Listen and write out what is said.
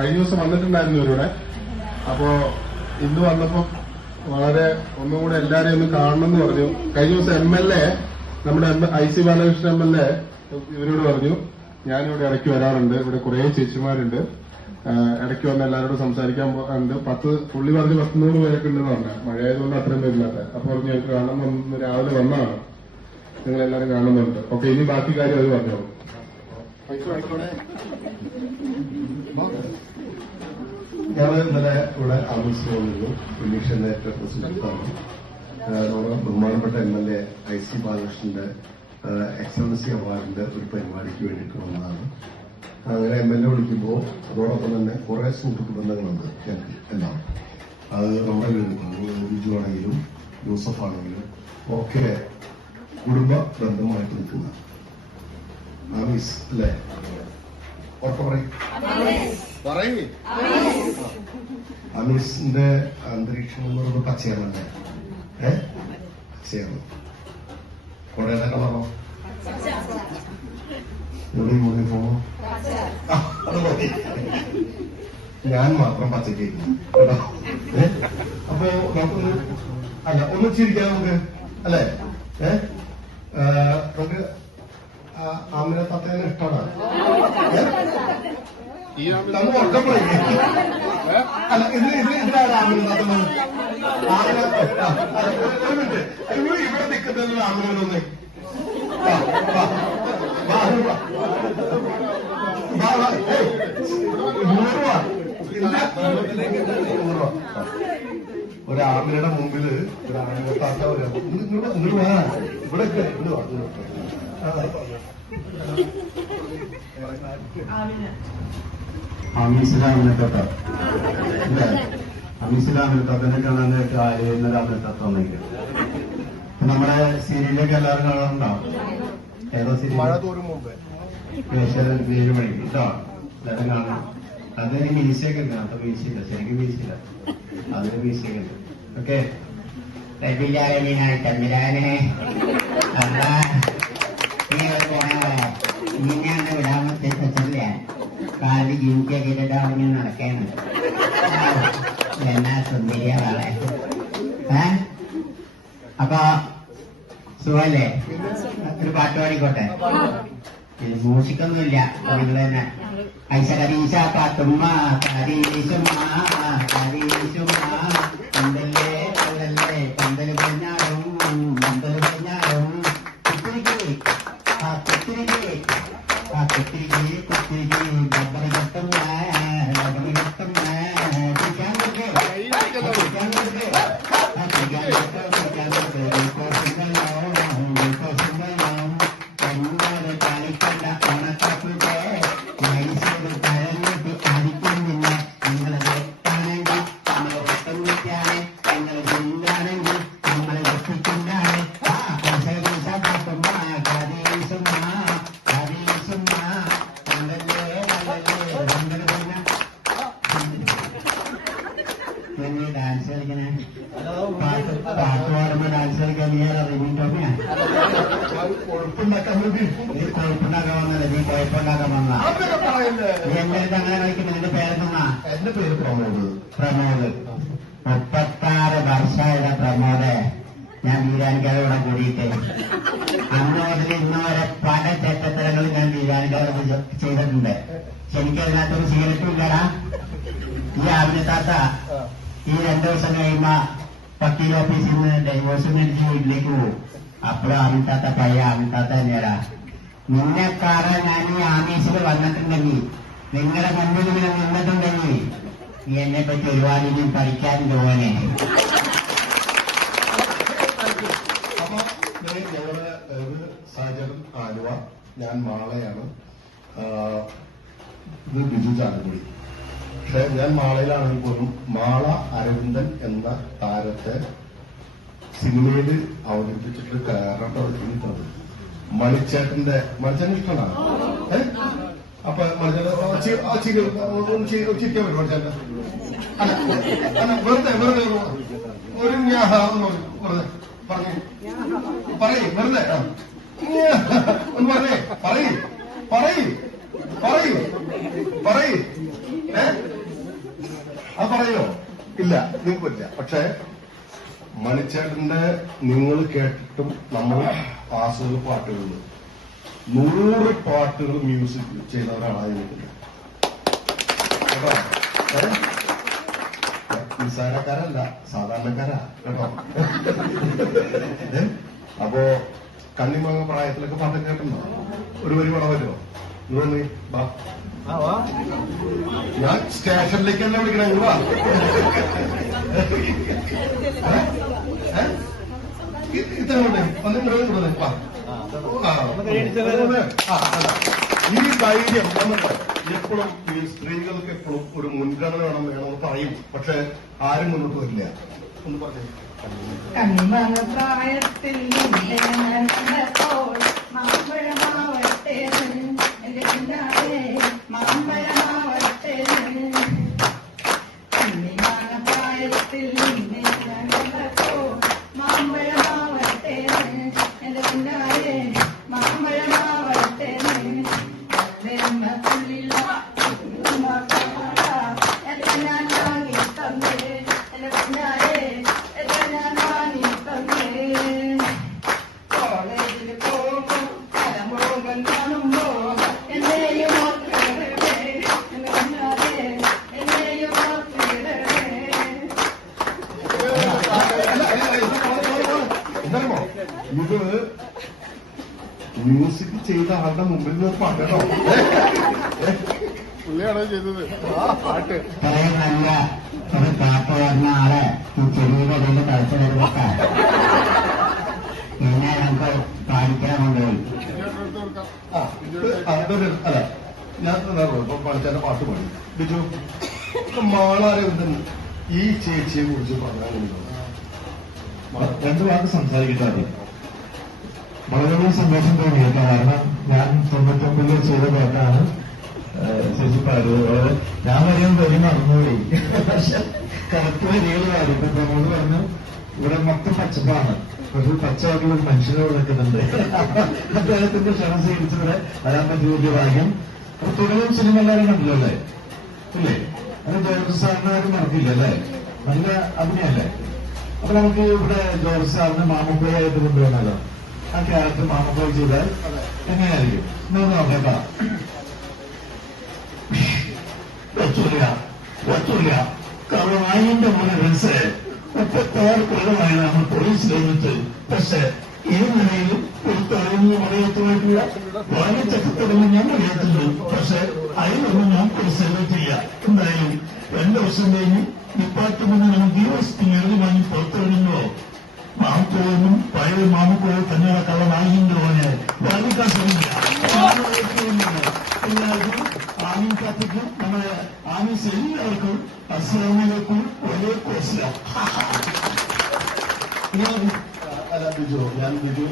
കഴിഞ്ഞ ദിവസം വന്നിട്ടുണ്ടായിരുന്നു ഇവരുടെ. അപ്പോ ഇന്ന് വന്നപ്പോ വളരെ ഒന്നുകൂടെ എല്ലാരെയും ഒന്ന് കാണണം എന്ന് പറഞ്ഞു. കഴിഞ്ഞ ദിവസം എം എൽ എ നമ്മുടെ I C Balakrishnan M L A ഇവരോട് പറഞ്ഞു ഞാനിവിടെ ഇടയ്ക്ക് വരാറുണ്ട്. ഇവിടെ കുറെ ചേച്ചിമാരുണ്ട്. ഇടയ്ക്ക് വന്ന് എല്ലാവരോടും സംസാരിക്കാൻ ഉണ്ട്. പത്ത് പുള്ളി പറഞ്ഞ് പത്തുനൂറ് പേരൊക്കെ ഉണ്ടെന്ന് പറഞ്ഞു. മഴയായതുകൊണ്ട് അത്രയും പേരില്ലാത്ത അപ്പൊ പറഞ്ഞു ഞങ്ങൾക്ക് കാണണം രാവിലെ വന്നതാണ് നിങ്ങൾ എല്ലാവരും കാണുന്നുണ്ട്. ഓക്കെ ഇനി ബാക്കി കാര്യം അത് പറഞ്ഞോളൂ. ഞാൻ ഇന്നലെ ഇവിടെ മിഷന്റെ ഏറ്റവും പ്രസിഡന്റാണ് നമ്മുടെ ബഹുമാനപ്പെട്ട M L A I C ബാലകൃഷ്ണന്റെ എക്സലൻസി അവാർഡിന്റെ ഒരു പരിപാടിക്ക് വേണ്ടിയിട്ട് വന്നതാണ്. അങ്ങനെ എം എൽ എ വിളിക്കുമ്പോൾ അതോടൊപ്പം തന്നെ കുറെ സുഹൃത്ത് ബന്ധങ്ങളുണ്ട് ഞങ്ങൾക്ക് എല്ലാം. അത് നമ്മുടെ വീടുകളിൽ ബിജു ആണെങ്കിലും യൂസഫ് ആണെങ്കിലും ഒക്കെ കുടുംബ ബന്ധമായിട്ട് നിൽക്കുന്ന. അല്ലേ? ഓട്ടോ പറയും. പറയേ. അമീസിന്റെ അന്തരീക്ഷം എന്ന് പറയുന്നത് പച്ചയാണല്ലേ ഏ? പച്ചയാണ്. കുറെ കളറോ? ഇവിടെ യൂണിഫോമോ ഞാൻ മാത്രം ഏ? അപ്പോ നമുക്കൊന്ന് അല്ല ഒന്ന് ചിരിക്കാം നമുക്ക്. അല്ലേ? ഏ? നമുക്ക് ആമിനെ തത്തേനെ ഇഷ്ടമാണ്? ഈ അല്ല ഇത് ഇത് ആമിനെ ആമിനെ ഇവിടെ നിൽക്കുന്നത്. ഒരു മുമ്പിൽ ഒരു ആമിനെ താത്ത ഒരു ഇങ്ങോട്ട് ഇങ്ങോട്ട് വാ. ഇവിടെ വാ. ഇങ്ങോട്ട് വാ. അമീസിലാമിനത്തൊക്കെ അമീസിലാമിനത്തൊക്കെ കാണാനായിട്ട് ആര്യമല്ലാമിനത്തൊക്കെ വന്നിരിക്കും നമ്മുടെ സീരിയലൊക്കെ എല്ലാവരും കാണാറുണ്ടാവും ഏതോ സീരിയൽ? ഏഷ്യാനെറ്റ് ഏഴ് മണിക്ക് കേട്ടോ? എല്ലാവരും കാണാം. അതിന് മീശയൊക്കെ ഉണ്ട്. അപ്പൊ മീശയില്ല. ശരിക്കും മീശയില്ല. അതിന് മീശയൊക്കെ ഉണ്ട്. ഓക്കെ? റബിലാലമീനാണ് തമ്പുരാനെ അല്ല നീ ഒരു പോണേ നിന്നെയാണ് വിടാൻ കാലിൽ ജീവിക്കൊക്കെ ഇട്ടിട്ട് ഇങ്ങനെ നടക്കാണ് എന്നാ സുന്ദരിയാളെ ഏ? അപ്പൊ സുഖല്ലേ? ഒരു പാട്ട് പാടിക്കോട്ടെ? മൂഷിക്കൊന്നുമില്ല നിങ്ങൾ തന്നെ. ഐശ കരീശ പാട്ടുമ്മ കരീശുമ്മ കരീശുമ്മ പന്തല്ലേ പന്തല്ലേ പന്തൽ പറഞ്ഞാലും നീ കുഴപ്പമുണ്ടാക്കാൻ വന്നല്ലേ നീ കുഴപ്പമുണ്ടാക്കാൻ വന്ന അവരൊക്കെ പറയല്ലേ നീ എന്റെ അടുത്ത് അങ്ങനെ കളിക്കുമ്പോ നിന്റെ പേരെന്താ എന്റെ പേര് പ്രമോദ്. പ്രമോദ്. മുപ്പത്താറ് വർഷമായുടെ പ്രമോദ്. ഞാൻ വീരാനിക്കാരോടെ കൂടിയിട്ട്. അന്ന് മുതൽ ഇന്ന് വരെ പല ചെറ്റത്തരങ്ങളും ഞാൻ വീരാനിക്കാരോട് ചെയ്തിട്ടുണ്ട്. ശരിക്കും അതിനകത്തൊരു സിഗരറ്റും ഇല്ലടാ ഈ ആവിനത്താത്ത ഈ രണ്ടു ദിവസം കഴിയുമ്പോ വക്കീൽ ഓഫീസിൽ നിന്ന് ഡൈവോഴ്സ് മേടിച്ച് വീട്ടിലേക്ക് പോകും. അപ്പോഴും അമിതാത്ത പഴയ അമിതാത്ത തന്നെയാടാ. നിന്നെ കാണാൻ ഞാൻ ഈ ആമീസിൽ വന്നിട്ടുണ്ടെങ്കിൽ നിങ്ങളുടെ മുന്നിൽ ഇങ്ങനെ നിന്നിട്ടുണ്ടെങ്കിൽ നീ എന്നെ പറ്റി ഒരുപാട് ഇനിയും പഠിക്കാൻ തോന്നെ സാഹചര്യം ആലുവ ഞാൻ മാളയാണ്. ഇത് ബിജു ചാലക്കുടി. പക്ഷെ ഞാൻ മാളയിലാണെങ്കിൽ പോലും മാള അരവിന്ദൻ എന്ന താരത്തെ സിനിമയിൽ അവതരിപ്പിച്ചിട്ട് കാരണം അവതരിപ്പിക്കുന്നത് മണിച്ചേട്ടന്റെ മണിച്ചേട്ടൻ ഇഷ്ടമാണ്. അപ്പൊ മണിച്ചേട്ടൻ വെറുതെ വെറുതെ ഒരു വെറുതെ. പറഞ്ഞു പറയ് വെറുതെ. ഒന്ന് പറഞ്ഞേ പറയൂ പറയൂ പറയൂ പറയൂ. അത് പറയോ? ഇല്ല നിങ്ങൾക്ക് പറ്റില്ല പക്ഷേ മണിച്ചേട്ടന്റെ നിങ്ങൾ കേട്ടിട്ടും നമ്മൾ ആസ്വദ പാട്ടുകൾ നൂറ് പാട്ടുകൾ മ്യൂസിക് ചെയ്ത ഒരാളായി നിൽക്കുന്നത് കേട്ടോ? നിസ്സാരക്കാരല്ല സാധാരണക്കാരാ. കേട്ടോ? അപ്പോ കണ്ണിമാങ്ങ പ്രായത്തിലൊക്കെ പാട്ട് കേട്ടുണ്ടോ ഒരു വരി പടമല്ലോ നീ വാ. ഞാൻ സ്റ്റേഷനിലേക്ക് തന്നെ വിളിക്കണേ വാ. ഈ ധൈര്യം നമുക്ക് എപ്പോഴും ഈ സ്ത്രീകൾക്ക് എപ്പോഴും ഒരു മുൻഗണന വേണം വേണമെന്ന് പറയും. പക്ഷെ ആരും മുന്നോട്ട് വരില്ല. ഒന്ന് പറഞ്ഞു. മാമ്പഴമാവട്ടെ എന്റെ പിന്നാലെ മാമ്പഴമാവട്ടെ മ്യൂസിക് ചെയ്ത ആളുടെ മുമ്പിൽ നിന്ന് പാട്ടോ പുള്ളിയാണോ ചെയ്തത്? പാട്ട്. ഇത്രയും നല്ല ഒരു പാട്ട് വരുന്ന ആളെ ഈ ചെടിയുടെ ഇടയിൽ കളിച്ചു വരുമ്പൊക്കെ പിന്നെ നമുക്ക് പാടിക്കാൻ കൊണ്ടുപോയി അല്ല ഞാൻ ഇപ്പൊ പണിച്ചാന്റെ പാട്ട് പാടി. ബിജു മാളാരവിന്ദൻ ഈ ചേച്ചിയെ കുറിച്ച് പറയാനുണ്ടോ രണ്ടു വാക്ക് സംസാരിക്കട്ടെ വളരെയധികം സന്തോഷം തോന്നി കേട്ടോ കാരണം ഞാൻ തൊണ്ണൂറ്റൊമ്പതിൽ ചെയ്ത പാട്ടാണ് ചേച്ചി പാടിയത്. വളരെ ഞാൻ വരെയും വരി മറന്നുപോയി. പക്ഷെ കറക്റ്റ് വരികൾ പാടി ഇപ്പൊ പ്രമോദ് പറഞ്ഞു ഇവിടെ മൊത്തം പച്ചപ്പാണ്. പക്ഷെ പച്ചയായിട്ടുള്ള ഒരു മനുഷ്യനെ വിളിക്കുന്നുണ്ട് അദ്ദേഹത്തിന്റെ ക്ഷണം സ്വീകരിച്ച് ഇവിടെ വരാൻ പറ്റിയ വലിയ ഭാഗ്യം. അപ്പൊ തുടരും സിനിമ എല്ലാവരും കണ്ടല്ലോ അല്ലേ? ഇല്ലേ? അത് ജോർജ് സാറിനെ ആരും മറക്കില്ല അല്ലേ? നല്ല അഭിനയല്ലേ? അപ്പൊ നമുക്ക് ഇവിടെ ജോർജ് സാറിന് മാമപ്പോയായിട്ട് കൊണ്ടുവന്നാലോ ആ ക്യാരക്ടർ മാമപ്പോയി ചെയ്താൽ എങ്ങനെയായിരിക്കും നമുക്ക് നോക്കാം ഒത്തുമില്ല ഒത്തുമില്ല കാരണം അതിന്റെ മോനെ മനസ്സ് മുപ്പത്താറ് കൊല്ലമായി നമ്മൾ പോലീസ് വന്നിട്ട്. പക്ഷെ ഈ നിലയിലും തൊഴിലിന് മറിയത്തുമായിട്ടുള്ള വളരെ ചക്കത്തടങ്ങി ഞാൻ അറിയത്തുള്ളൂ പക്ഷെ അതിനൊന്നും ഞാൻ ചെയ്യാം എന്തായാലും രണ്ടു വർഷം കഴിഞ്ഞ് ഡിപ്പാർട്ട്മെന്റ് നമുക്ക് ഈ വർഷത്തിൽ നേരിൽ വാങ്ങി പുറത്തിറങ്ങുമ്പോ മാമക്കോവനും പഴയ മാമക്കോവ് തന്നെയുള്ള കള്ളനായിന്റെ വാങ്ങിക്കാൻ ശ്രമിക്കുക എല്ലാവർക്കും ആമീൻ കാത്തിക്കും നമ്മുടെ ആമീസ് എല്ലാവർക്കും അസ്ലാമിലേക്കും ഒരേ കോഴ്സിലാണ് അല്ല ബിജു ഞാൻ ബിജു